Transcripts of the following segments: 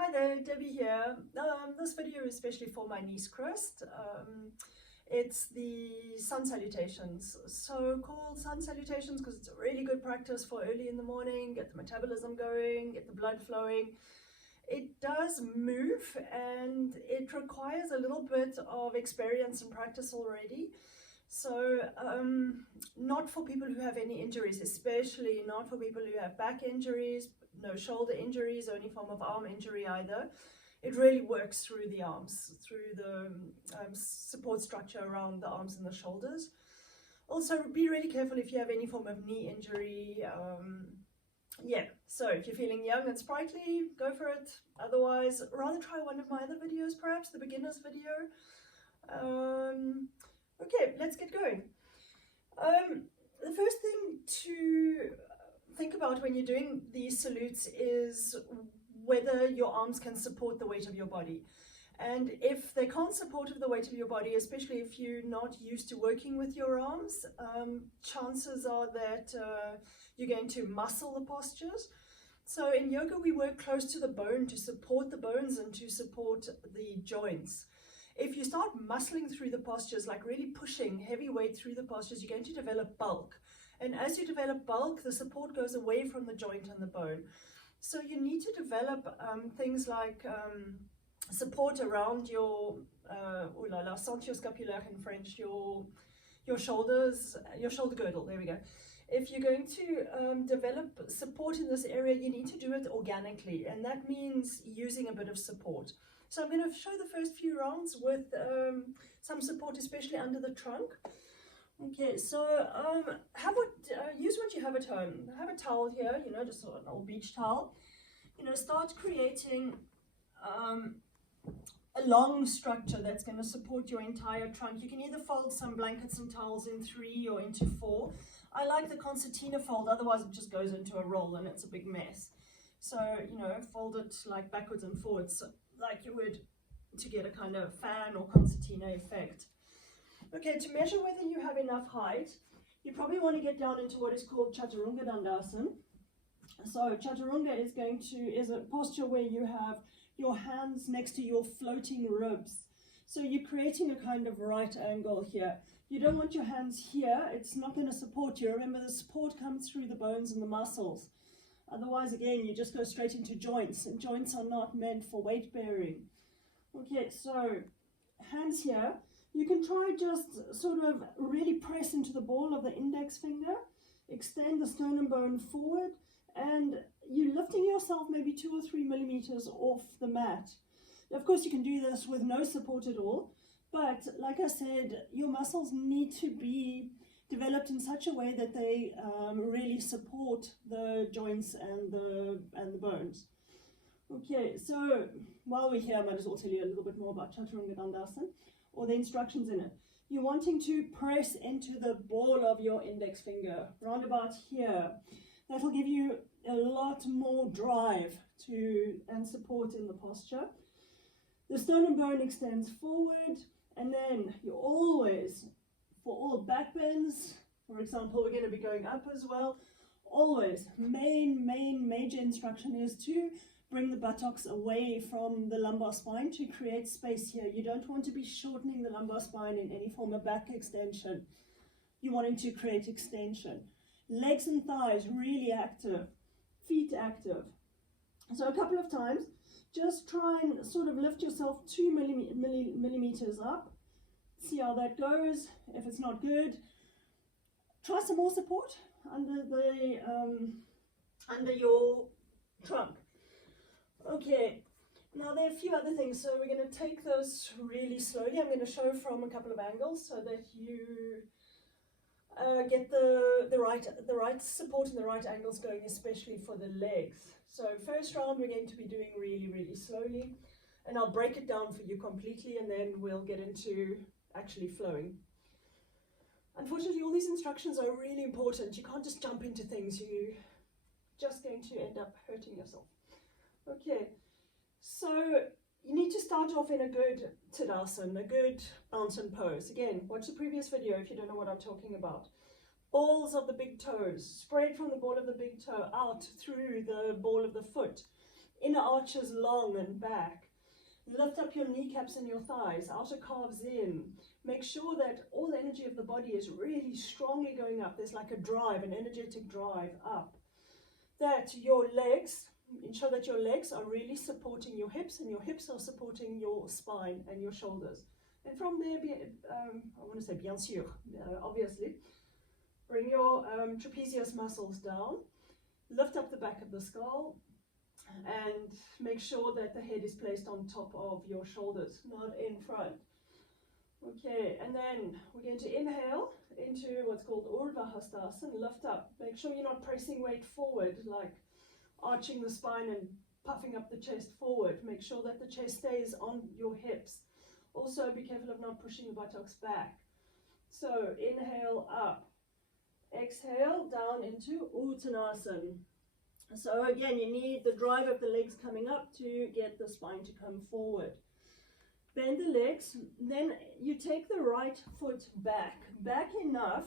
Hi there, Debbie here. This video is especially for my niece Chris. It's the sun salutations. So called sun salutations because it's a really good practice for early in the morning, get the metabolism going, get the blood flowing. It does move and it requires a little bit of experience and practice already. So not for people who have any injuries, especially not for people who have back injuries, no shoulder injuries or any form of arm injury either. It really works through the arms, through the support structure around the arms and the shoulders. Also, be really careful if you have any form of knee injury. Yeah, so if you're feeling young and sprightly, go for it. Otherwise, rather try one of my other videos, perhaps the beginner's video. Okay, let's get going. The first thing to think about when you're doing these salutes is whether your arms can support the weight of your body. And if they can't support the weight of your body, especially if you're not used to working with your arms, chances are that you're going to muscle the postures. So in yoga, we work close to the bone to support the bones and to support the joints. If you start muscling through the postures, like really pushing heavy weight through the postures, you're going to develop bulk. And as you develop bulk, the support goes away from the joint and the bone. So you need to develop things like support around your ceinture scapulaire in French, your shoulders, your shoulder girdle, there we go. If you're going to develop support in this area, you need to do it organically, and that means using a bit of support. So I'm going to show the first few rounds with some support, especially under the trunk. Okay, so use what you have at home. Have a towel here, just an old beach towel. Start creating a long structure that's going to support your entire trunk. You can either fold some blankets and towels in 3 or into 4. I like the concertina fold, otherwise it just goes into a roll and it's a big mess. So, fold it like backwards and forwards, like you would to get a kind of fan or concertina effect. Okay, to measure whether you have enough height, you probably want to get down into what is called Chaturanga Dandasana. So Chaturanga is a posture where you have your hands next to your floating ribs. So you're creating a kind of right angle here. You don't want your hands here, it's not going to support you. Remember, the support comes through the bones and the muscles. Otherwise, again, you just go straight into joints, and joints are not meant for weight bearing. Okay, so hands here. You can try just sort of really press into the ball of the index finger, extend the sternum bone forward, and you're lifting yourself maybe 2 or 3 millimeters off the mat. Of course, you can do this with no support at all, but like I said, your muscles need to be developed in such a way that they really support the joints and the bones. Okay, so while we're here, I might as well tell you a little bit more about Chaturanga Dandasana, or the instructions in it. You're wanting to press into the ball of your index finger, round about here. That'll give you a lot more drive and support in the posture. The sternum bone extends forward, and then you always, for all back bends, for example, we're going to be going up as well, always, major instruction is to bring the buttocks away from the lumbar spine to create space here. You don't want to be shortening the lumbar spine in any form of back extension. You're wanting to create extension. Legs and thighs really active, feet active. So a couple of times, just try and sort of lift yourself 2 millimeters up. See how that goes. If it's not good, try some more support under your trunk. Okay, now there are a few other things, so we're going to take this really slowly. I'm going to show from a couple of angles so that you get the right support and the right angles going, especially for the legs. So first round we're going to be doing really slowly, and I'll break it down for you completely, and then we'll get into actually flowing. Unfortunately, all these instructions are really important. You can't just jump into things. You're just going to end up hurting yourself. Okay, so you need to start off in a good Tadasana, a good mountain pose. Again, watch the previous video if you don't know what I'm talking about. Balls of the big toes, spread from the ball of the big toe out through the ball of the foot. inner arches long and back. Lift up your kneecaps and your thighs, outer calves in. Make sure that all the energy of the body is really strongly going up. There's like a drive, an energetic drive up. That your legs, ensure that your legs are really supporting your hips, and your hips are supporting your spine and your shoulders. And from there, I want to say bien sûr, obviously, bring your trapezius muscles down, lift up the back of the skull, and make sure that the head is placed on top of your shoulders, not in front. Okay, and then we're going to inhale into what's called Urdhva Hastasana, lift up. Make sure you're not pressing weight forward, like arching the spine and puffing up the chest forward. Make sure that the chest stays on your hips. Also, be careful of not pushing the buttocks back. So, inhale up. Exhale down into Uttanasana. So again, you need the drive of the legs coming up to get the spine to come forward. Bend the legs, then you take the right foot back enough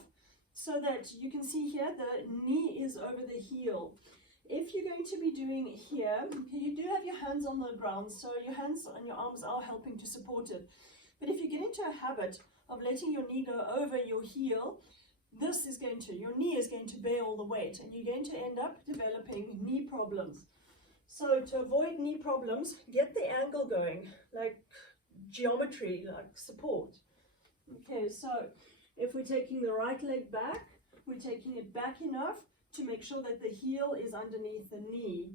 so that you can see here the knee is over the heel. If you're going to be doing here, you do have your hands on the ground, so your hands and your arms are helping to support it. But if you get into a habit of letting your knee go over your heel, your knee is going to bear all the weight, and you're going to end up developing knee problems. So to avoid knee problems, get the angle going, like geometry, like support. Okay, so if we're taking the right leg back, we're taking it back enough to make sure that the heel is underneath the knee.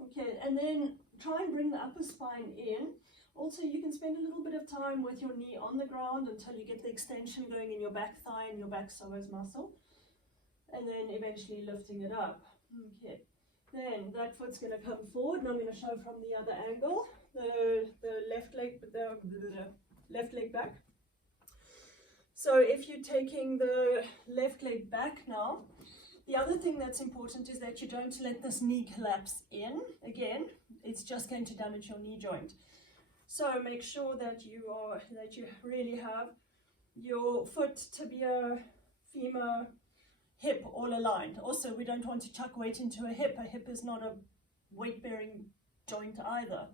Okay, and then try and bring the upper spine in. Also, you can spend a little bit of time with your knee on the ground until you get the extension going in your back thigh and your back psoas muscle, and then eventually lifting it up. Okay, then that foot's going to come forward, and I'm going to show from the other angle, the left leg back. So if you're taking the left leg back now, the other thing that's important is that you don't let this knee collapse in. Again, it's just going to damage your knee joint. So make sure that you really have your foot, tibia, femur, hip all aligned. Also, we don't want to chuck weight into a hip. A hip is not a weight-bearing joint either.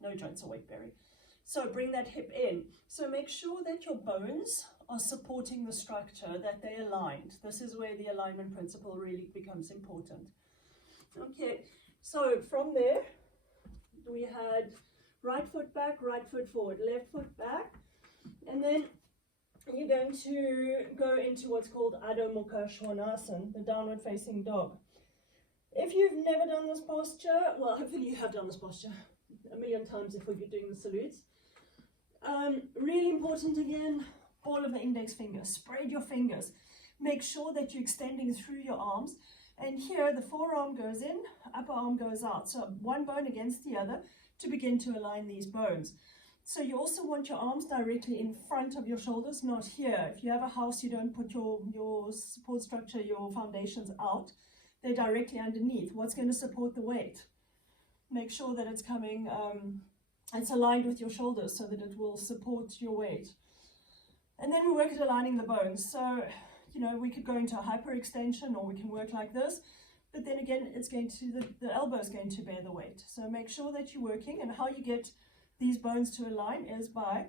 No joints are weight-bearing. So bring that hip in. So make sure that your bones are supporting the structure, that they're aligned. This is where the alignment principle really becomes important. Okay, so from there, we had right foot back, right foot forward, left foot back, and then you're going to go into what's called Adho Mukha Svanasana, the downward facing dog. If you've never done this posture, well, hopefully you have done this posture a million times if we're doing the salutes. Really important again, ball of the index finger, spread your fingers. Make sure that you're extending through your arms, and here the forearm goes in, upper arm goes out, so one bone against the other, to begin to align these bones. So you also want your arms directly in front of your shoulders, not here. If you have a house, you don't put your support structure, your foundations out. They're directly underneath. What's going to support the weight? Make sure that it's coming, it's aligned with your shoulders so that it will support your weight. And then we work at aligning the bones. So, we could go into a hyperextension, or we can work like this. But then again, it's going to, the elbow is going to bear the weight. So make sure that you're working, and how you get these bones to align is by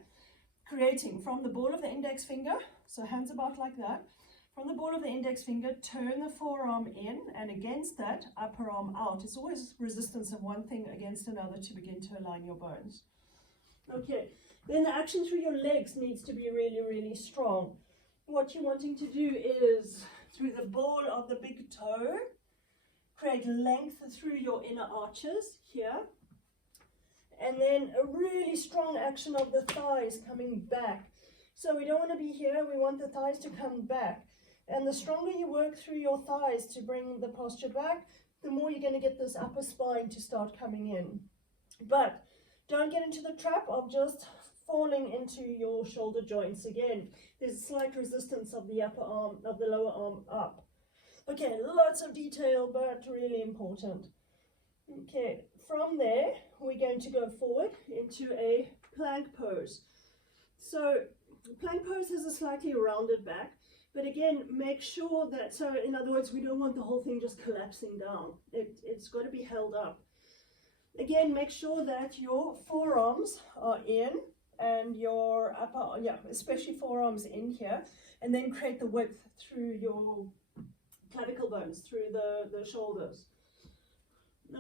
creating from the ball of the index finger, so hands about like that, from the ball of the index finger, turn the forearm in, and against that, upper arm out. It's always resistance of one thing against another to begin to align your bones. Okay, then the action through your legs needs to be really, really strong. What you're wanting to do is, through the ball of the big toe, create length through your inner arches here, and then a really strong action of the thighs coming back. So we don't want to be here, we want the thighs to come back. And the stronger you work through your thighs to bring the posture back, the more you're going to get this upper spine to start coming in. But don't get into the trap of just falling into your shoulder joints again. There's a slight resistance of the upper arm, of the lower arm up. Okay, lots of detail, but really important. Okay, from there, we're going to go forward into a plank pose. So, plank pose has a slightly rounded back, but again, make sure that, in other words, we don't want the whole thing just collapsing down. It's got to be held up. Again, make sure that your forearms are in and your upper, especially forearms in here, and then create the width through your clavicle bones, through the shoulders.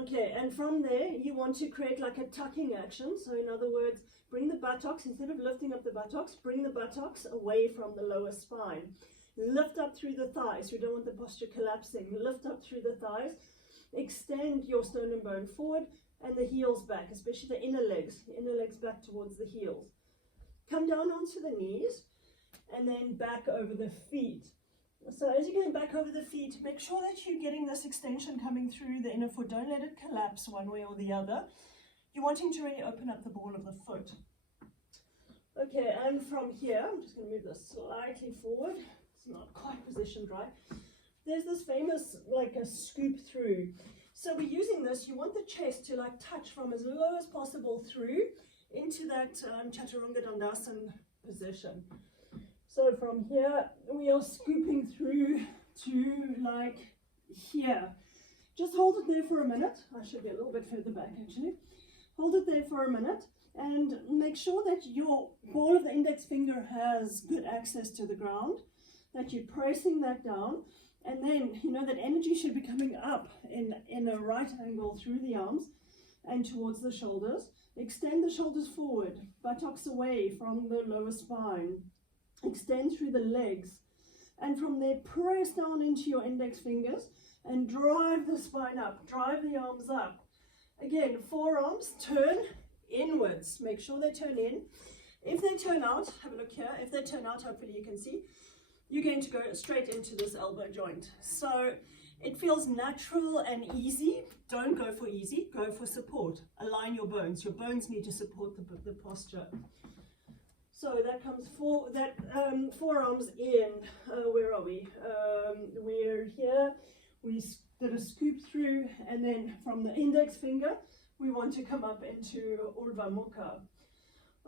Okay, and from there, you want to create like a tucking action. So in other words, bring the buttocks, instead of lifting up the buttocks, bring the buttocks away from the lower spine. Lift up through the thighs. We don't want the posture collapsing. Lift up through the thighs. Extend your sternum bone forward and the heels back, especially the inner legs back towards the heels. Come down onto the knees and then back over the feet. So as you're going back over the feet, make sure that you're getting this extension coming through the inner foot. Don't let it collapse one way or the other. You're wanting to really open up the ball of the foot. Okay, and from here, I'm just going to move this slightly forward. It's not quite positioned right. There's this famous, like a scoop through. So we're using this, you want the chest to like touch from as low as possible through into that Chaturanga Dandasana position. So from here, we are scooping through to like here. Just hold it there for a minute. I should be a little bit further back actually. Hold it there for a minute and make sure that your ball of the index finger has good access to the ground, that you're pressing that down, and then you know that energy should be coming up in a right angle through the arms and towards the shoulders. Extend the shoulders forward, buttocks away from the lower spine. Extend through the legs, and from there press down into your index fingers and drive the spine up, drive the arms up. Again, forearms turn inwards, make sure they turn in. If they turn out, have a look here, if they turn out, hopefully you can see, you're going to go straight into this elbow joint. So it feels natural and easy. Don't go for easy, go for support. Align your bones need to support the posture. So that comes forearms in. Where are we? We're here. We did a scoop through, and then from the index finger, we want to come up into Urdhva Mukha.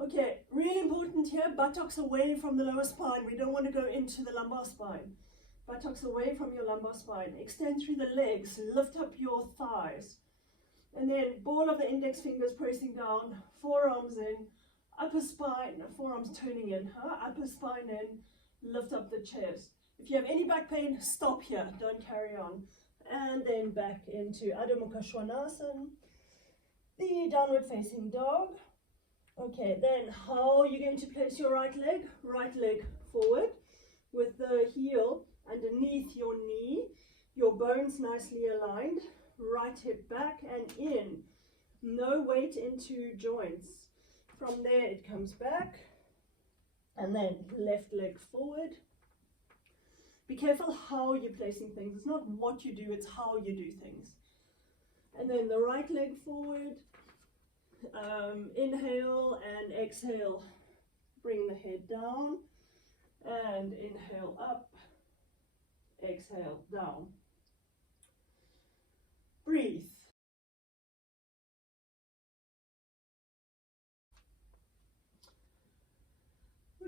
Okay, really important here, buttocks away from the lower spine. We don't want to go into the lumbar spine. Buttocks away from your lumbar spine. Extend through the legs, lift up your thighs. And then ball of the index fingers pressing down, forearms in. Upper spine, forearms turning in, upper spine in, lift up the chest. If you have any back pain, stop here, don't carry on. And then back into Adho Mukha Svanasana, the downward facing dog. Okay, then how are you going to place your right leg? Right leg forward with the heel underneath your knee, your bones nicely aligned, right hip back and in. No weight into joints. From there it comes back, and then left leg forward. Be careful how you're placing things. It's not what you do, it's how you do things. And then the right leg forward. Inhale and exhale. Bring the head down, and inhale up, exhale down. Breathe.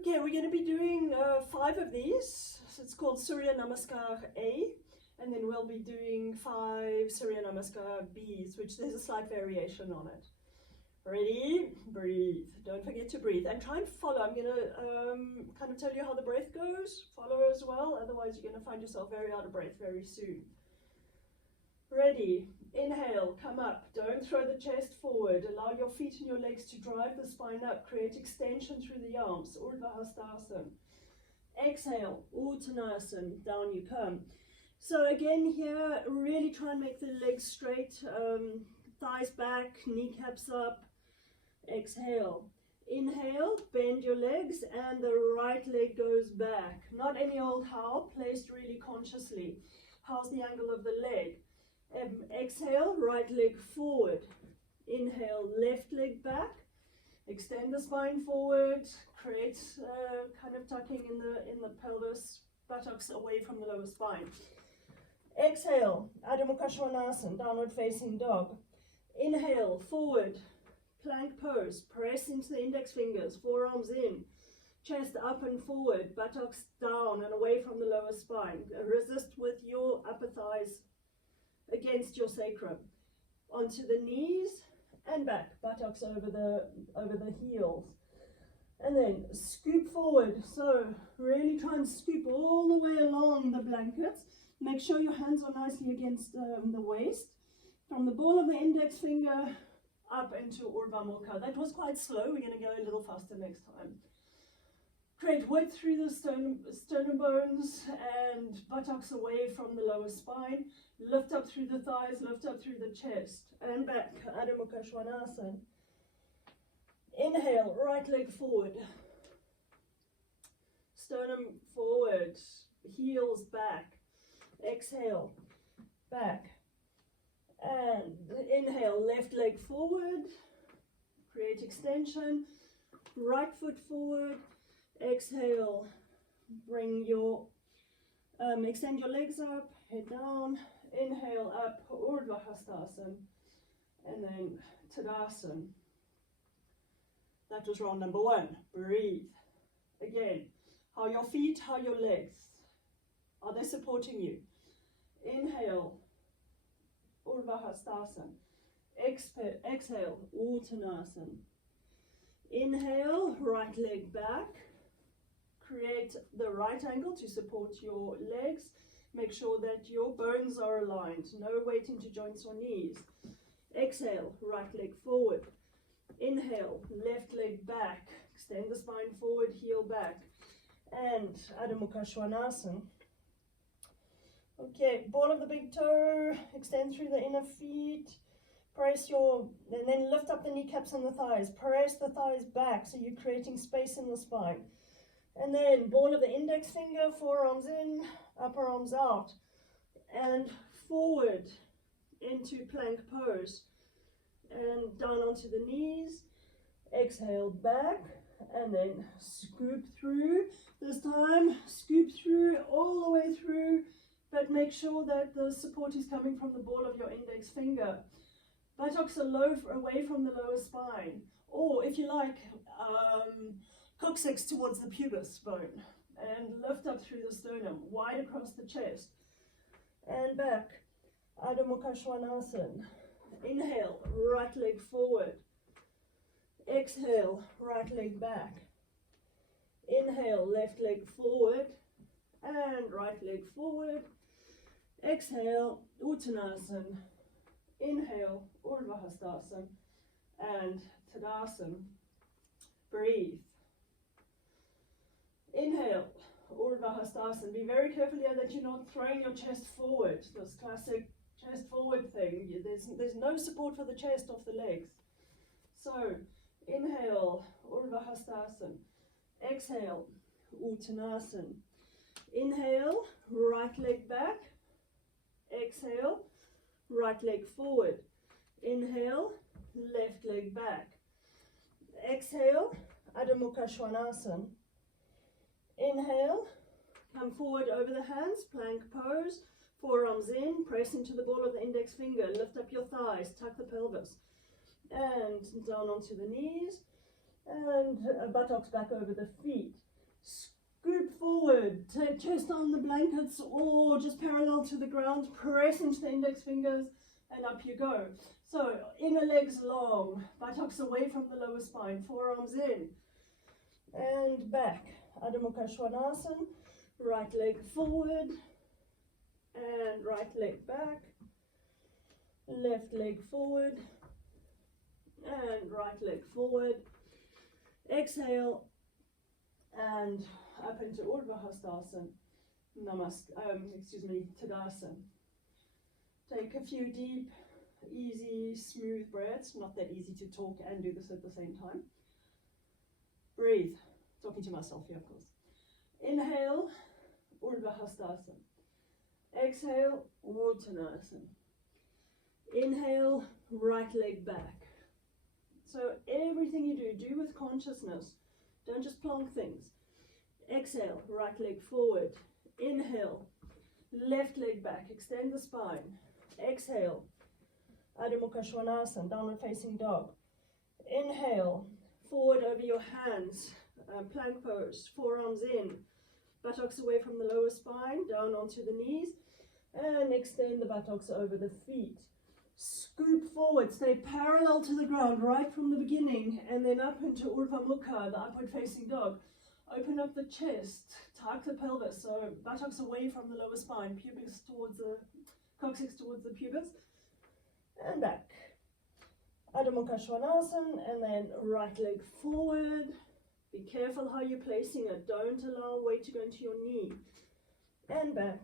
Okay, we're going to be doing 5 of these. So it's called Surya Namaskar A, and then we'll be doing 5 Surya Namaskar B's, which there's a slight variation on it. Ready? Breathe. Don't forget to breathe. And try and follow. I'm going to kind of tell you how the breath goes. Follow as well, otherwise you're going to find yourself very out of breath very soon. Ready? Inhale, come up. Don't throw the chest forward. Allow your feet and your legs to drive the spine up. Create extension through the arms. Urdhva Hastasana. Exhale, Uttanasana. Down you come. So again here, really try and make the legs straight. Thighs back, kneecaps up. Exhale. Inhale, bend your legs and the right leg goes back. Not any old how, placed really consciously. How's the angle of the leg? Exhale, right leg forward. Inhale, left leg back. Extend the spine forward. Create kind of tucking in the pelvis, buttocks away from the lower spine. Exhale, Adho Mukha Svanasana, downward facing dog. Inhale, forward, plank pose. Press into the index fingers, forearms in. Chest up and forward, buttocks down and away from the lower spine. Resist with your upper thighs against your sacrum. Onto the knees and back, buttocks over the heels. And then scoop forward. So really try and scoop all the way along the blankets. Make sure your hands are nicely against the waist. From the ball of the index finger up into Urdhva Mukha. That was quite slow. We're going to go a little faster next time. Create width through the sternum bones and buttocks away from the lower spine. Lift up through the thighs, lift up through the chest and back. Adho Mukha Svanasana. Inhale, right leg forward. Sternum forward, heels back. Exhale, back. And inhale, left leg forward. Create extension. Right foot forward. Exhale, bring your, extend your legs up, head down. Inhale up, Urdhva Hastasana. And then Tadasana. That was round number 1. Breathe. Again, how your feet, how your legs. Are they supporting you? Inhale, Urdhva Hastasana. Exhale, Uttanasana. Inhale, right leg back. Create the right angle to support your legs. Make sure that your bones are aligned. No weight into joints or knees. Exhale, right leg forward. Inhale, left leg back. Extend the spine forward, heel back. And Adho Mukha Svanasana. Okay, ball of the big toe. Extend through the inner feet. Press your, and then lift up the kneecaps and the thighs. Press the thighs back so you're creating space in the spine. And then ball of the index finger, forearms in, upper arms out. And forward into plank pose. And down onto the knees. Exhale back. And then scoop through. This time, scoop through all the way through. But make sure that the support is coming from the ball of your index finger. Buttocks are low away from the lower spine. Or if you like, coccyx towards the pubis bone. And lift up through the sternum, wide across the chest. And back. Adho Mukha Svanasana. Inhale, right leg forward. Exhale, right leg back. Inhale, left leg forward. And right leg forward. Exhale, Uttanasana. Inhale, Urdhva Hastasana. And Tadasana. Breathe. Inhale, Urdhva Hastasana. Be very careful here that you're not throwing your chest forward. This classic chest forward thing. There's no support for the chest off the legs. So, inhale, Urdhva Hastasana. Exhale, Uttanasana. Inhale, right leg back. Exhale, right leg forward. Inhale, left leg back. Exhale, Adho Mukha Svanasana. Inhale, come forward over the hands, plank pose, forearms in, press into the ball of the index finger, lift up your thighs, tuck the pelvis, and down onto the knees, and buttocks back over the feet. Scoop forward, take chest on the blankets or just parallel to the ground, press into the index fingers, and up you go. So, inner legs long, buttocks away from the lower spine, forearms in, and back. Adho Mukha Svanasana, right leg forward, and right leg back, left leg forward, and right leg forward. Exhale, and up into Urdhva Hastasana, Tadasana. Take a few deep, easy, smooth breaths. Not that easy to talk and do this at the same time. Breathe. Talking to myself here, of course. Inhale, Urdhva Hastasana. Exhale, Uttanasana. Inhale, right leg back. So everything you do with consciousness. Don't just plonk things. Exhale, right leg forward. Inhale, left leg back. Extend the spine. Exhale, Adho Mukha Svanasana, downward facing dog. Inhale, forward over your hands. Plank pose, forearms in, buttocks away from the lower spine, down onto the knees, and extend the buttocks over the feet. Scoop forward, stay parallel to the ground right from the beginning, and then up into Urdhva Mukha, the upward facing dog. Open up the chest, tuck the pelvis, so buttocks away from the lower spine, pubic towards the coccyx towards the pubis, and back. Adho Mukha Svanasana, and then right leg forward. Be careful how you're placing it. Don't allow weight to go into your knee. And back.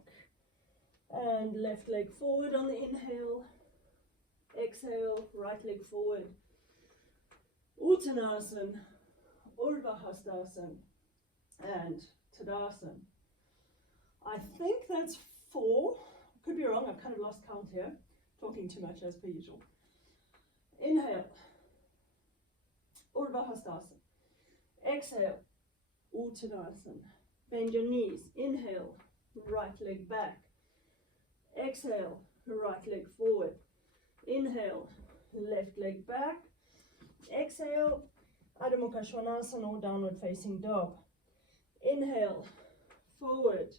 And left leg forward on the inhale. Exhale, right leg forward. Uttanasana, Urdhva Hastasana, and Tadasana. I think that's 4. Could be wrong, I've kind of lost count here. Talking too much as per usual. Inhale, Urdhva Hastasana. Exhale, Uttanasana. Bend your knees. Inhale, right leg back. Exhale, right leg forward. Inhale, left leg back. Exhale, Adho Mukha Svanasana or downward facing dog. Inhale, forward,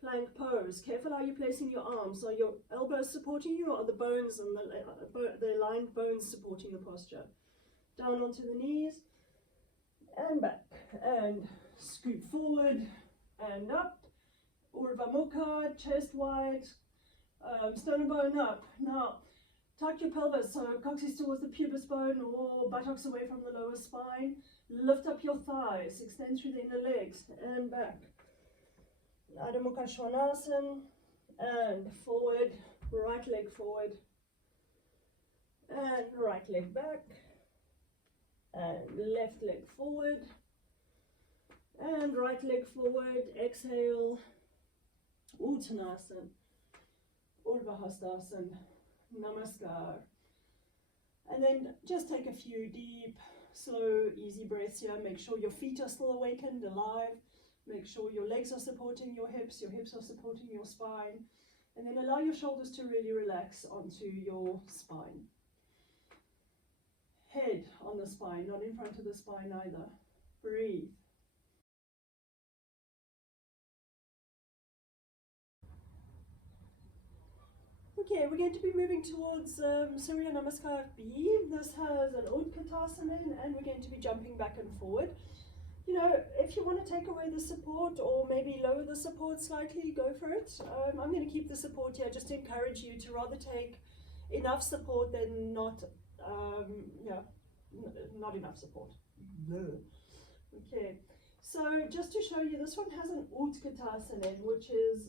plank pose. Careful how you're placing your arms. Are your elbows supporting you, or are the bones and the aligned bones supporting the posture? Down onto the knees and back, and scoot forward and up. Urdhva Mukha, chest wide, sternum bone up. Now tuck your pelvis, so coccyx towards the pubis bone or buttocks away from the lower spine. Lift up your thighs, extend through the inner legs and back. Adho Mukha Svanasana, and forward, right leg forward, and right leg back, and left leg forward, and right leg forward. Exhale, Uttanasana, Urdhva Hastasana, Namaskar. And then just take a few deep, slow, easy breaths here. Make sure your feet are still awakened, alive. Make sure your legs are supporting your hips are supporting your spine. And then allow your shoulders to really relax onto your spine. Head on the spine, not in front of the spine either. Breathe. Okay, we're going to be moving towards Surya Namaskar B. This has an Utkatasana and we're going to be jumping back and forward. You know, if you want to take away the support or maybe lower the support slightly, go for it. I'm going to keep the support here just to encourage you to rather take enough support than not, not enough support. Okay, so just to show you, this one has an Utkatasana, which is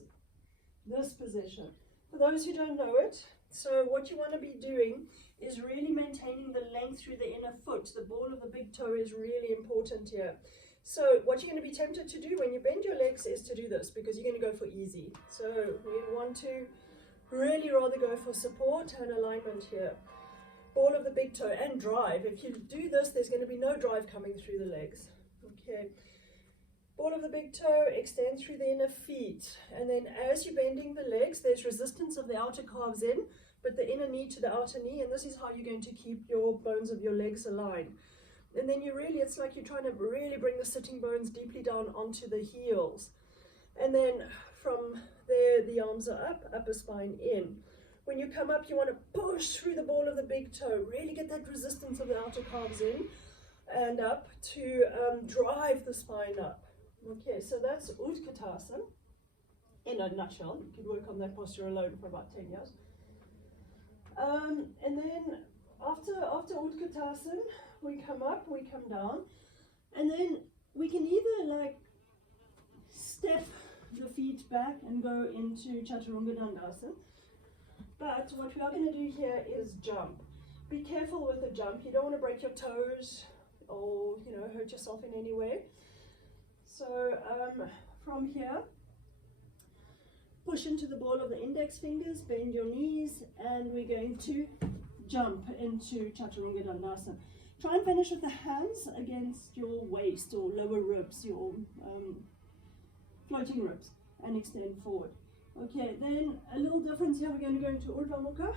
this position. For those who don't know it, so what you want to be doing is really maintaining the length through the inner foot. The ball of the big toe is really important here. So what you're going to be tempted to do when you bend your legs is to do this, because you're going to go for easy. So we want to really rather go for support and alignment here. Ball of the big toe and drive. If you do this, there's going to be no drive coming through the legs. Okay. Ball of the big toe, extend through the inner feet. And then as you're bending the legs, there's resistance of the outer calves in, but the inner knee to the outer knee. And this is how you're going to keep your bones of your legs aligned. And then it's like you're trying to really bring the sitting bones deeply down onto the heels. And then from there, the arms are up, upper spine in. When you come up, you want to push through the ball of the big toe, really get that resistance of the outer calves in and up to drive the spine up. Okay, so that's Utkatasana in a nutshell. You could work on that posture alone for about 10 years. And then after Utkatasana, we come up, we come down, and then we can either like step the feet back and go into Chaturanga Dandasana. But what we are going to do here is jump. Be careful with the jump. You don't want to break your toes or hurt yourself in any way. So from here, push into the ball of the index fingers, bend your knees, and we're going to jump into Chaturanga Dandasana. Try and finish with the hands against your waist or lower ribs, your floating ribs, and extend forward. Okay, then a little difference here. We're going to go into Urdhva Mukha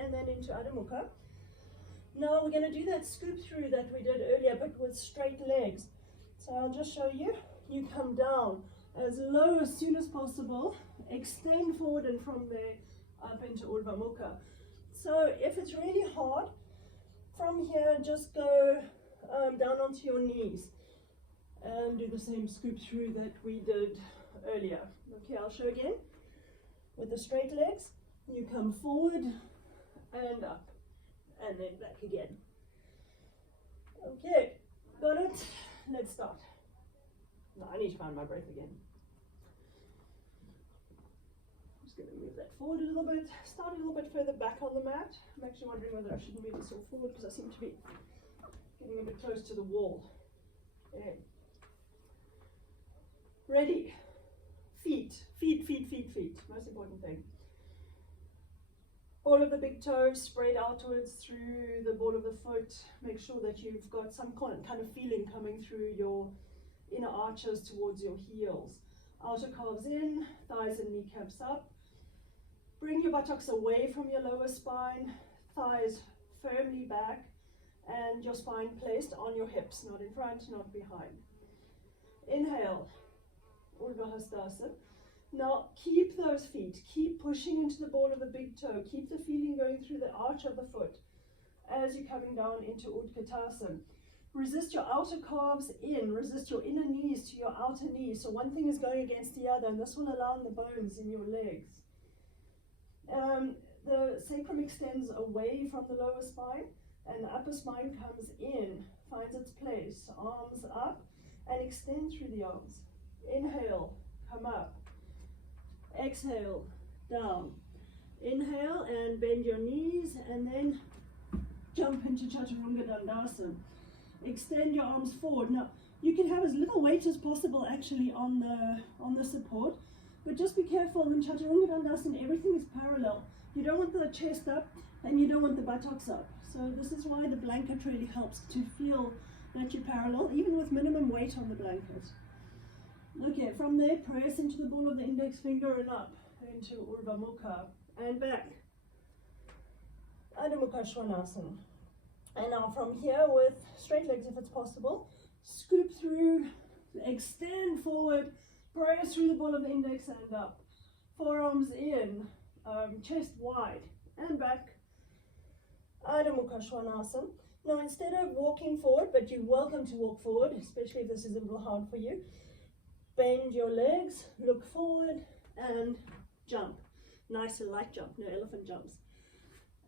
and then into Adho Mukha. Now we're going to do that scoop through that we did earlier, but with straight legs. So I'll just show you. You come down as low as soon as possible, extend forward, and from there up into Urdhva Mukha. So if it's really hard, from here just go down onto your knees and do the same scoop through that we did earlier. Okay, I'll show again. With the straight legs, you come forward and up, and then back again. Okay, got it? Let's start. No, I need to find my breath again. I'm just going to move that forward a little bit. Start a little bit further back on the mat. I'm actually wondering whether I should move this all forward because I seem to be getting a bit close to the wall. Okay. Ready. Feet, feet, feet, feet, feet. Most important thing. All of the big toes spread outwards through the ball of the foot. Make sure that you've got some kind of feeling coming through your inner arches towards your heels. Outer calves in, thighs and kneecaps up. Bring your buttocks away from your lower spine, thighs firmly back, and your spine placed on your hips, not in front, not behind. Inhale, Urdhva Hastasana. Now keep those feet, keep pushing into the ball of the big toe, keep the feeling going through the arch of the foot as you're coming down into Utkatasana. Resist your outer calves in, resist your inner knees to your outer knees. So one thing is going against the other, and this will allow the bones in your legs. The sacrum extends away from the lower spine, and the upper spine comes in, finds its place, arms up, and extend through the arms. Inhale, come up. Exhale, down. Inhale and bend your knees, and then jump into Chaturanga Dandasana. Extend your arms forward. Now, you can have as little weight as possible actually on the support, but just be careful in Chaturanga Dandasana, everything is parallel. You don't want the chest up and you don't want the buttocks up. So this is why the blanket really helps to feel that you're parallel, even with minimum weight on the blanket. Okay, from there, press into the ball of the index finger and up into Urdhva Mukha and back. Adho Mukha Svanasana. And now from here, with straight legs if it's possible, scoop through, extend forward, press through the ball of the index and up. Forearms in, chest wide and back. Adho Mukha Svanasana. Now instead of walking forward, but you're welcome to walk forward, especially if this is a little hard for you, bend your legs, look forward and jump. Nice and light jump, no elephant jumps.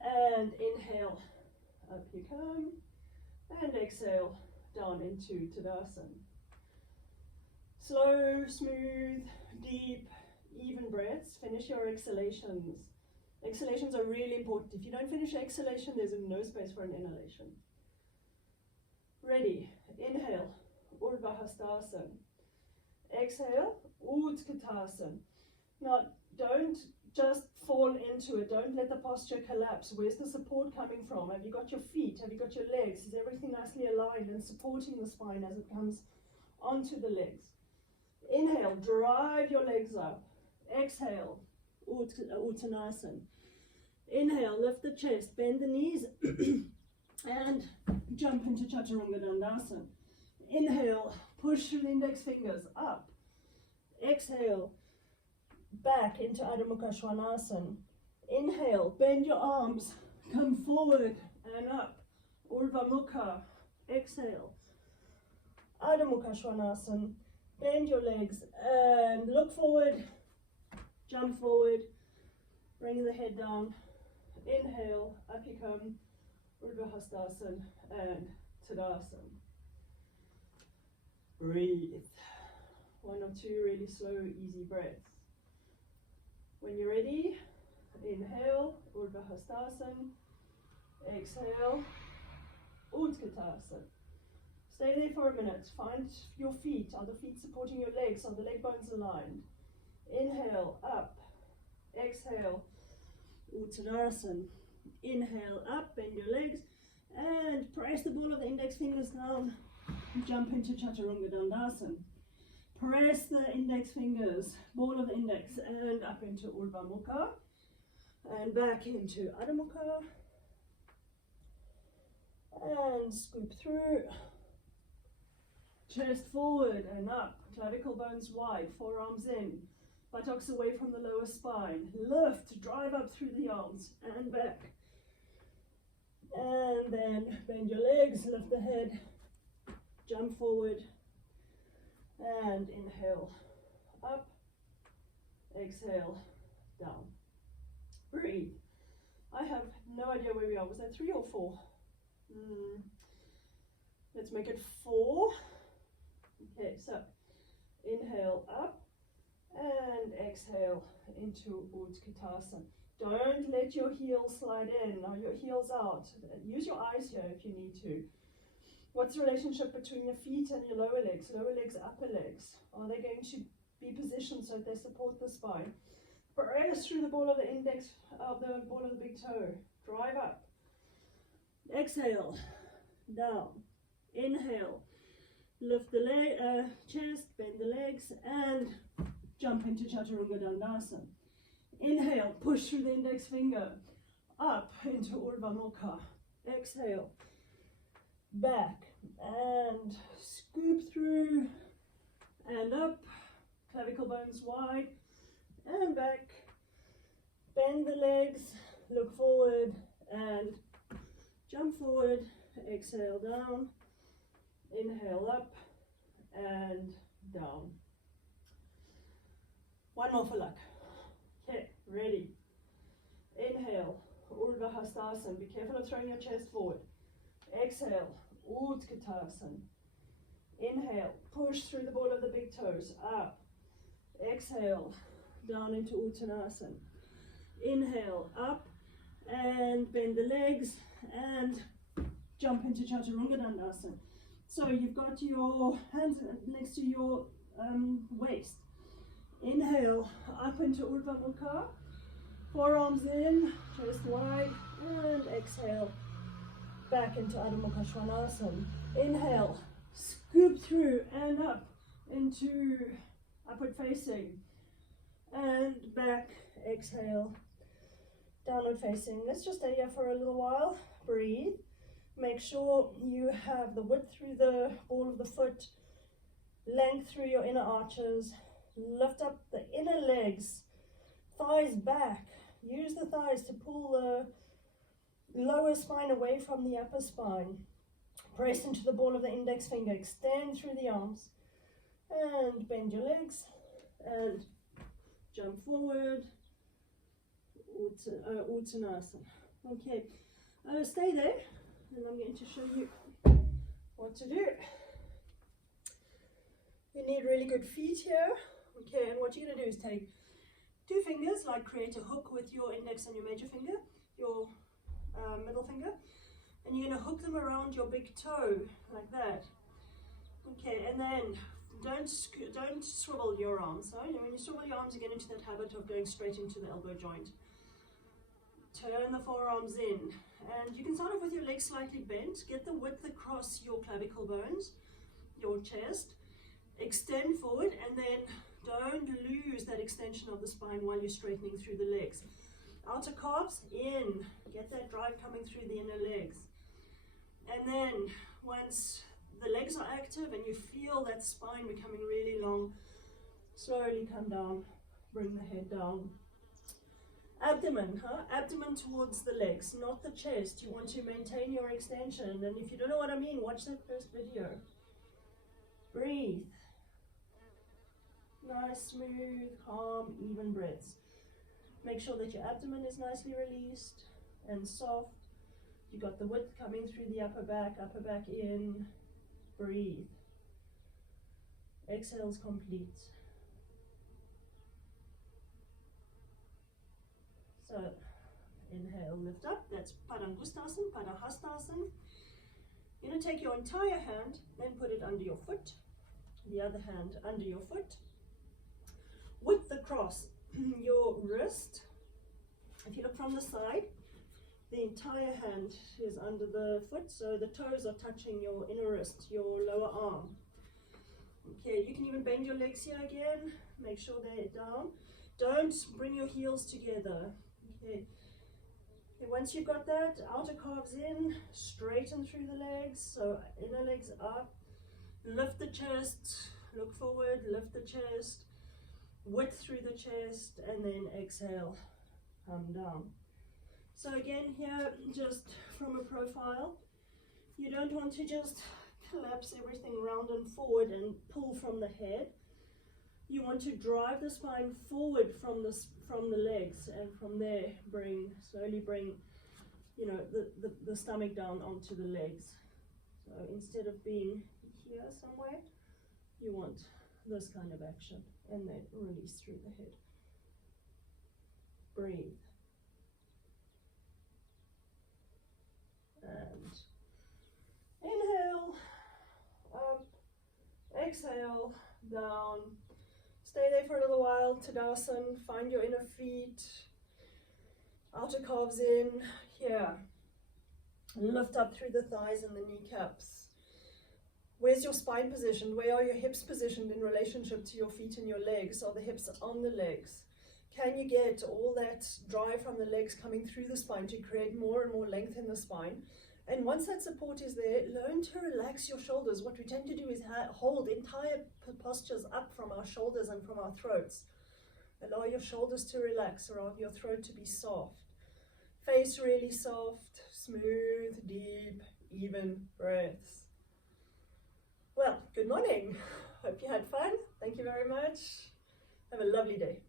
And inhale, up you come, and exhale, down into Tadasana. Slow, smooth, deep, even breaths. Finish your exhalations. Exhalations are really important. If you don't finish exhalation, there's no space for an inhalation. Ready, inhale, Urdhva Hastasana. Exhale, Utkatasana. Now, don't just fall into it. Don't let the posture collapse. Where's the support coming from? Have you got your feet? Have you got your legs? Is everything nicely aligned and supporting the spine as it comes onto the legs? Inhale, drive your legs up. Exhale, Uttanasana. Inhale, lift the chest, bend the knees, and jump into Chaturanga Dandasana. Inhale, push through the index fingers up. Exhale, back into Adho Mukha Svanasana. Inhale, bend your arms, come forward and up. Urdhva Mukha. Exhale, Adho Mukha Svanasana. Bend your legs and look forward, jump forward, bring the head down. Inhale, up you come, Urdhva Hastasana and Tadasana. Breathe. One or two really slow, easy breaths. When you're ready, inhale, Urdhva Hastasana. Exhale, Utkatasana. Stay there for a minute. Find your feet. Are the feet supporting your legs? Are the leg bones aligned? Inhale, up. Exhale, Uttanasana. Inhale, up, bend your legs, and press the ball of the index fingers down. Jump into Chaturanga Dandasana. Press the index fingers, ball of the index, and up into Urdhva Mukha, and back into Adho Mukha, and scoop through. Chest forward and up, clavicle bones wide, forearms in, buttocks away from the lower spine. Lift, drive up through the arms and back. then bend your legs, lift the head, jump forward, and inhale, up, exhale, down. Breathe. I have no idea where we are. Was that 3 or 4? Let's make it 4. Okay, so inhale up and exhale into Utkatasana. Don't let your heels slide in or your heels out. Use your eyes here if you need to. What's the relationship between your feet and your lower legs? Lower legs, upper legs. Are they going to be positioned so that they support the spine? Press through the ball of the index, the ball of the big toe. Drive up. Exhale, down. Inhale, lift the chest, bend the legs, and jump into Chaturanga Dandasana. Inhale, push through the index finger, up into Urdhva Mukha. Exhale, back, and scoop through, and up, clavicle bones wide, and back. Bend the legs, look forward, and jump forward. Exhale, down. Inhale, up, and down. One more for luck. Okay, ready. Inhale, Urdhva Hastasana. Be careful of throwing your chest forward. Exhale, Utkatasana. Inhale, push through the ball of the big toes, up. Exhale, down into Uttanasana. Inhale, up, and bend the legs, and jump into Chaturanga Dandasana. So you've got your hands next to your waist. Inhale, up into Urdhva Mukha. Forearms in, chest wide, and exhale, back into Adho Mukha Svanasana. Inhale, scoop through and up into upward facing. And back, exhale, downward facing. Let's just stay here for a little while. Breathe. Make sure you have the width through the ball of the foot, length through your inner arches. Lift up the inner legs, thighs back. Use the thighs to pull the lower spine away from the upper spine. Press into the ball of the index finger. Extend through the arms. And bend your legs. And jump forward. Uttanasana. Okay, stay there. And I'm going to show you what to do. You need really good feet here. Okay, and what you're going to do is take 2 fingers, like create a hook with your index and your major finger, your middle finger, and you're going to hook them around your big toe, like that. Okay, and then don't swivel your arms. So when you swivel your arms, you get into that habit of going straight into the elbow joint. Turn the forearms in, and you can start off with your legs slightly bent. Get the width across your clavicle bones, your chest. Extend forward, and then don't lose that extension of the spine while you're straightening through the legs. Outer calves in, get that drive coming through the inner legs. And then once the legs are active and you feel that spine becoming really long, slowly come down, bring the head down. Abdomen, abdomen towards the legs, not the chest. You want to maintain your extension, and if you don't know what I mean, watch that first video. Breathe. Nice, smooth, calm, even breaths. Make sure that your abdomen is nicely released and soft. You got the width coming through the upper back in. Breathe. Exhale's complete. So, inhale, lift up. That's Padangustasana, Padahastasana. You're going to take your entire hand, then put it under your foot. The other hand under your foot. Width across your wrist. If you look from the side, the entire hand is under the foot, so the toes are touching your inner wrist, your lower arm. Okay, you can even bend your legs here again. Make sure they're down. Don't bring your heels together. Okay. Okay, once you've got that, outer calves in, straighten through the legs, so inner legs up. Lift the chest, look forward, lift the chest. Width through the chest, and then exhale, come down. So again here, just from a profile, You don't want to just collapse everything round and forward and pull from the head. You want to drive the spine forward from the legs, and from there slowly bring, you know, the stomach down onto the legs. So instead of being here somewhere, you want this kind of action, and then release through the head. Breathe. And inhale, up, exhale, down. Stay there for a little while, Tadasana, find your inner feet, outer calves in, here. Lift up through the thighs and the kneecaps. Where's your spine positioned? Where are your hips positioned in relationship to your feet and your legs? Are the hips on the legs? Can you get all that drive from the legs coming through the spine to create more and more length in the spine? And once that support is there, learn to relax your shoulders. What we tend to do is hold entire postures up from our shoulders and from our throats. Allow your shoulders to relax, allow your throat to be soft. Face really soft, smooth, deep, even breaths. Well, good morning. Hope you had fun. Thank you very much. Have a lovely day.